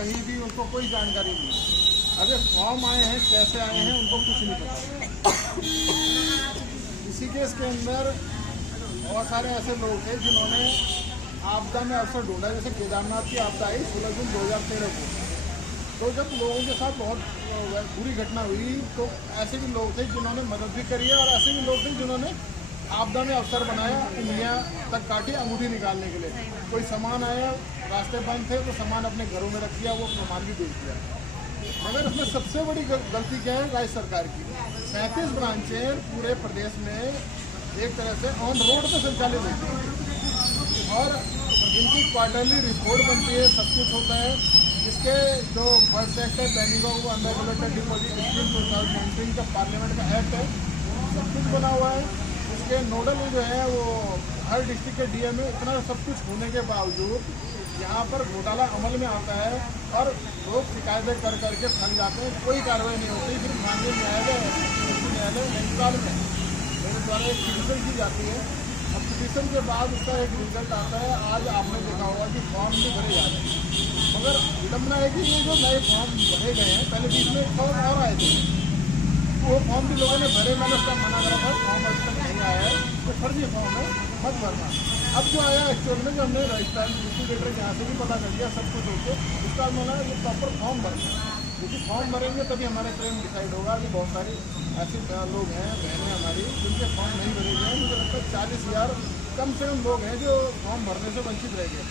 कहीं भी उनको कोई जानकारी नहीं है। अगर फॉर्म आए हैं कैसे आए हैं उनको कुछ नहीं पता। इसी केस के अंदर बहुत सारे ऐसे लोग थे जिन्होंने आपदा में अवसर ढूंढा। जैसे केदारनाथ की आपदा आई 16 जून 2013 को, तो जब लोगों के साथ बहुत बुरी घटना हुई तो ऐसे भी लोग थे जिन्होंने मदद भी करी है, और ऐसे भी लोग थे जिन्होंने आपदा में अवसर बनाया, उंगलियां तक काटी अंगूठी निकालने के लिए। कोई सामान आया, रास्ते बंद थे तो सामान अपने घरों में रख दिया, वो सामान भी बेच दिया। मगर इसमें सबसे बड़ी गलती क्या है राज्य सरकार की। 37 ब्रांचें पूरे प्रदेश में एक तरह से ऑन रोड पर संचालित होती है, और इनकी क्वार्टरली रिपोर्ट बनती है, सब कुछ होता है। इसके जो फर्स्ट एक्ट है pending of unregulated deposit scheme 2019 का पार्लियामेंट का एक्ट है, सब कुछ बना हुआ है। इसके नोडल जो है वो हर डिस्ट्रिक्ट के डीएम में। इतना सब कुछ होने के बावजूद यहाँ पर घोटाला अमल में आता है और लोग शिकायतें कर करके थक जाते हैं, कोई कार्रवाई नहीं होती। फिर माननीय न्यायालय नैनीताल में मेरे द्वारा एक पिटीशन की जाती है। अब पिटीशन के बाद उसका एक रिजल्ट आता है। आज आपने देखा होगा कि फॉर्म भी भरे जा रहे हैं, मगर विडम्बना है कि ये जो नए फॉर्म भरे गए हैं, पहले बीच में एक फॉर्म और आए थे, वो फॉर्म भी लोगों ने भरे। मैंने उसका मना करा था, फॉर्म अभी तक नहीं आया है, तो फर्जी फॉर्म है, मत भरना। अब जो आया एक्चुअल में, जो हमने रजिस्ट्रार डिस्ट्रीब्यूटर यहाँ से भी पता कर लिया, सब कुछ होकर उसका मना ये प्रॉपर फॉर्म भरना। क्योंकि फॉर्म भरेंगे तभी हमारे क्लेम डिसाइड होगा। कि बहुत सारी ऐसे लोग हैं, बहनें हमारी, जिनके फॉर्म नहीं भरे गए हैं। मुझे लगता है 40,000 कम से कम लोग हैं जो फॉर्म भरने से वंचित रह गए।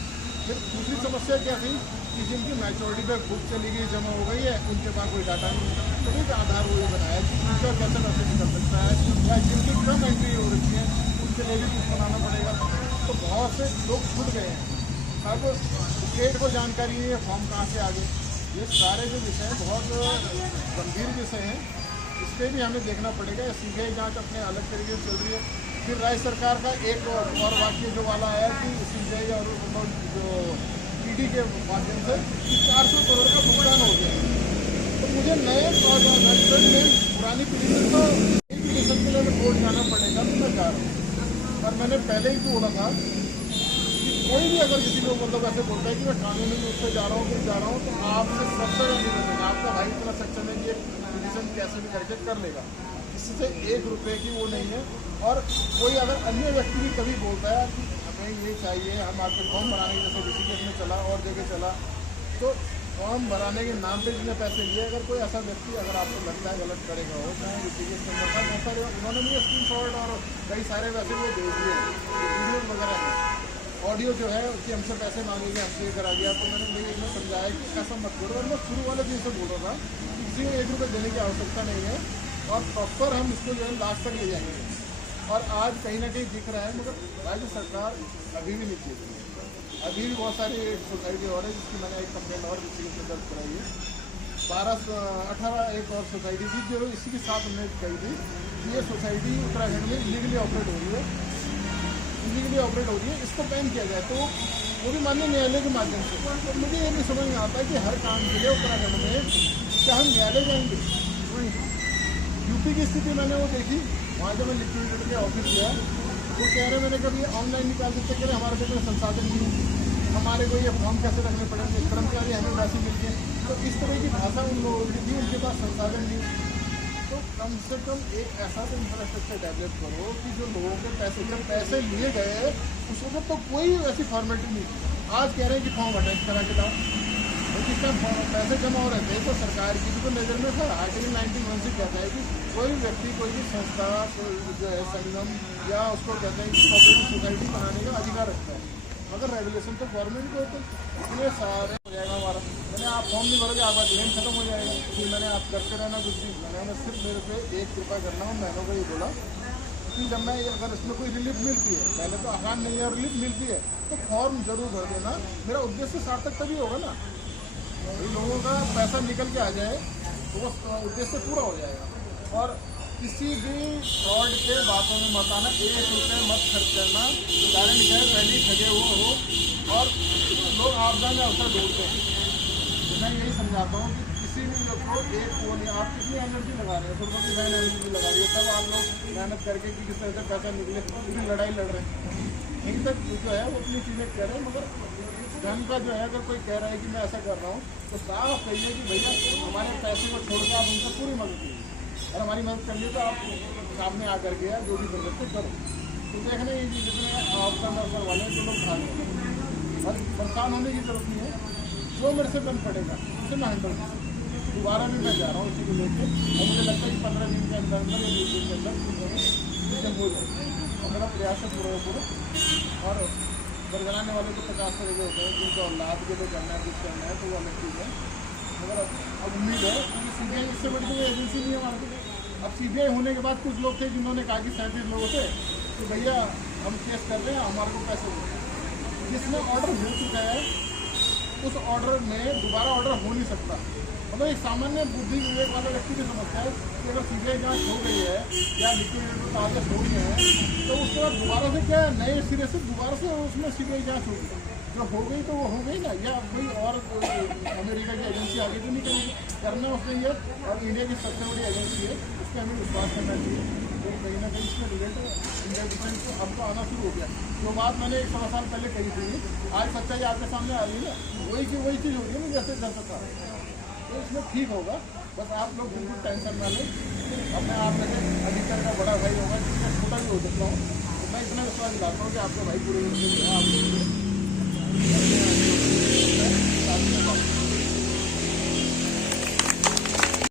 फिर दूसरी समस्या क्या थी कि जिनकी मैच्योरिटी पे बुक चली गई, जमा हो गई है, उनके पास कोई डाटा नहीं है। तो एक आधार वो ये बनाया कि फ्यूचर कैसे मैसेज कर सकता है, या जिनकी कम एंट्री हो रखी है उनके लिए भी कुछ बनाना पड़ेगा। तो बहुत से लोग छूट गए हैं। अब स्टेट को जानकारी नहीं है फॉर्म कहाँ से आ गए। ये सारे जो विषय हैं बहुत गंभीर विषय हैं, इस पर भी हमें देखना पड़ेगा। सीबीआई जांच अपने अलग तरीके से चल रही है। फिर राज्य सरकार का एक और वाक्य जो वाला आया कि सीबीआई और जो ईडी के माध्यम से 400 करोड़ का भुगतान हो गया। तो मुझे नए पुरानी पिटीशन तो पिटीशन के लिए कोर्ट जाना पड़ेगा, तो मैं जा रहा हूँ। पर मैंने पहले ही तो बोला था कि कोई भी अगर किसी को मतलब ऐसे बोलता है कि मैं कानूनी रूप से जा रहा हूँ, फिर जा रहा हूँ, तो आपसे सबसे निवेदन, आपका भाई इतना सक्षम है कि एक पिटीशन कैसे भी करके कर लेगा। किसी से 1 रुपये की वो नहीं है। और कोई अगर अन्य व्यक्ति भी कभी बोलता है कि हमें ये चाहिए, हम आपके फॉर्म बनाने के, जैसे ऋषिकेश में चला और जगह चला, तो फॉर्म भराने के नाम पे जितने पैसे लिए, अगर कोई ऐसा व्यक्ति अगर आपको लगता है गलत करेगा हो, चाहे ऋषिकेश के अंदर था, बहुत सारे उन्होंने मुझे स्क्रीनशॉट और कई सारे वैसे वो भेज दिए, वीडियो वगैरह है, ऑडियो जो है कि हमसे पैसे मांगेंगे, हमसे ये करा गया। तो मैंने मुझे समझाया कि ऐसा मत करो। और मैं शुरू वाले दिन से बोल रहा था कि किसी को 1 रुपये देने की आवश्यकता नहीं है, और प्रॉपर हम इसको जो है लास्ट तक ले जाएंगे। और आज कहीं ना कहीं दिख रहा है, मगर राज्य सरकार अभी भी नहीं देती है। अभी भी बहुत सारी सोसाइटी और है जिसकी मैंने एक कंप्लेंट और किसी से दर्ज कराई है। 18 एक और सोसाइटी थी जो इसी के साथ हमने कही थी कि ये सोसाइटी उत्तराखंड में इलीगली ऑपरेट हो रही है, इसको बैन किया जाए। तो वो भी माननीय न्यायालय के माध्यम से। तो मुझे ये नहीं समझ में आता कि हर काम के लिए उत्तराखंड में क्या हम न्यायालय जाएंगे। यूपी की स्थिति मैंने वो देखी, वहाँ जब मैं लिक्विडेटर के ऑफिस गया, वो कह रहे मैंने कभी ऑनलाइन निकाल देते, कह रहे हमारे पास में संसाधन नहीं है, हमारे को ये फॉर्म कैसे रखने पड़ेंगे, कर्मचारी हमें वैसे मिल गए। तो इस तरह की भाषा उन लोगों की थी, उनके पास संसाधन नहीं। तो कम से कम एक ऐसा तो इंफ्रास्ट्रक्चर डेवलप करो कि जो लोगों के पैसे, जब पैसे लिए गए उस वक्त तो कोई ऐसी फॉर्मेलिटी नहीं। आज कह रहे हैं कि फॉर्म अटैच करा के लाओ, जिस टाइम पैसे जमा हो रहे थे तो सरकार की भी तो नज़र में था। आर्टिकल 91 से कहता है कि कोई व्यक्ति, कोई भी संस्था जो है संगम, या उसको कहते हैं कि कोऑपरेटिव सोसाइटी बनाने का अधिकार रखता है, मगर रेगुलेशन तो गवर्नमेंट को होते। इतने सारे हो जाएगा हमारा। मैंने आप फॉर्म नहीं भरोगे, आपका लेन खत्म हो जाएगा। फिर मैंने आप करते रहना कुछ भी। मैंने सिर्फ मेरे पे 1 रुपया करना हूँ, मैंने को ये बोला कि जब मैं अगर इसमें कोई रिलीफ मिलती है, पहले तो आसान नहीं है, रिलीफ मिलती है तो फॉर्म जरूर भर देना। मेरा उद्देश्य सार्थक तभी होगा ना, लोगों का पैसा निकल के आ जाए तो वो उद्देश्य पूरा हो जाएगा। और किसी भी फ्रॉड के बातों में मत आना, 1 रुपये मत खर्च करना। कारण क्या है, पहले ठगे हुए हो और लोग आपदा में अवसर ढूंढते हैं। तो मैं यही समझाता हूँ कि किसी भी लोग को एक वो नहीं, आप कितनी एनर्जी लगा रहे हैं, फुटबॉल की बहन एनर्जी लगा रही है, तब आप लोग मेहनत करके कि किस तरह से पैसा निकले, पूरी लड़ाई लड़ रहे हैं। यहीं तक जो है वो अपनी चीज़ें कह रहे हैं, मगर धन का जो है, अगर कोई कह रहा है कि मैं ऐसा कर रहा हूँ तो साफ कहिए कि भैया हमारे पैसे को छोड़ के आप उनसे पूरी मदद कीजिए, और हमारी मदद करनी है तो आप सामने आकर के जो भी कर सकते करो। तो देखने ये जितने आपका अवसर वाले हैं जो लोग भाग रहे हैं, और परेशान होने की जरूरत नहीं है। जो मेरे से बन पड़ेगा उसे मैं हैंडल करूँ। दोबारा भी मैं जा रहा हूँ इसी को लेकर, और मुझे लगता है कि 15 दिन के अंदर अंदर या 20 दिन के अंदर चीज़ें हो जाएगी, और मेरा प्रयास है पूरा पूरा। और बरगलाने वाले को 50 तरीके होते हैं, जिनको लाभ के लिए करना है, कुछ करना है, तो वो अलग चीज़ है। मगर अब उम्मीद है क्योंकि CBI इससे बड़ी कोई एजेंसी नहीं है हमारे। अब CBI होने के बाद कुछ लोग थे जिन्होंने कहा कि 37 लोगों से कि भैया हम केस कर रहे हैं, हमारे को पैसे दो। जिसमें ऑर्डर हो चुका है उस ऑर्डर में दोबारा ऑर्डर हो नहीं सकता। मतलब एक सामान्य बुद्धि विवेक वाला व्यक्ति भी समझता है कि अगर CBI जांच हो गई है या लिक्विडेटर का आदेश हो गए हैं तो उसके बाद दोबारा से क्या नए सिरे से दोबारा से उसमें CBI जांच होगी। जो हो गई तो वो हो गई ना, या कोई और अमेरिका की एजेंसी आगे तो नहीं करेगी, करना उसने ये। और इंडिया की सबसे बड़ी एजेंसी है, उस पर हमें विश्वास करना चाहिए। तो कहीं ना कहीं इसमें रिलेट इंडिया डिफेंस अब तो आना शुरू हो गया। जो बात मैंने 1 साल पहले कही थी, आज सच्चाई आपके सामने आ रही है ना, वही की वही चीज़ होगी ना जैसे जैसा था। तो इसमें ठीक होगा, बस आप लोग बिल्कुल टेंशन ना लें। अपने आप में अधिकारी का बड़ा भाई होगा, जिसका छोटा भी हो सकता हूँ, तो मैं इतना विश्वास दिलाता हूँ कि आपका भाई पूरे आप